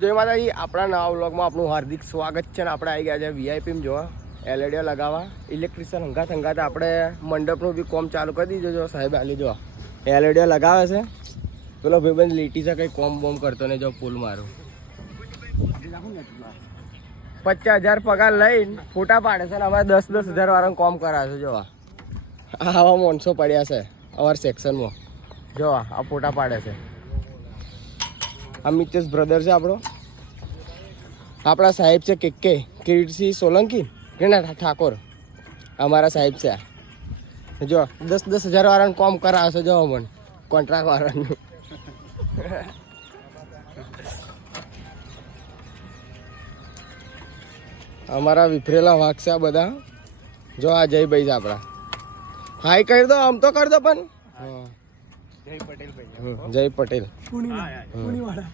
જય માતાજી, આપણા નવા વ્લોગમાં આપનું હાર્દિક સ્વાગત છે. ને આપણે આવી ગયા છે વીઆઈપીમાં જોવા એલઈડીઓ લગાવવા. ઇલેક્ટ્રિશિયન હંગાત આપણે મંડપનું બી કોમ ચાલુ કરી દીધું. જો સાહેબ આલી જો એલઈડીઓ લગાવે છે. પેલો ભાઈબંધ લીટી છે, કંઈ કોમ બોમ કરતો નહીં. જો પુલ મારું 50,000 પગાર લઈને ફોટા પાડે છે. ને અમારે 10,000 વાળાનું કોમ કરાવે છે. જોવા આવા માણસો પડ્યા છે અમારા સેક્શનમાં. જોવા આ ફોટા પાડે છે. આ મિતેશ બ્રધર છે આપણો. આપણા સાહેબ છે કે કિરીટસિંહ સોલંકી કેના ઠાકોર અમારા સાહેબ છે. જો 10,000 વાળાનું કોમ કરાવે છે. જો મને કોન્ટ્રાક્ટ વાળાનું. અમારા વિફરેલા વાઘ છે આ બધા. જો આ જયભાઈ છે આપણા. હાય કરી દો, આમ તો કરી દો પણ. જય પટેલ. પુણીવાળા.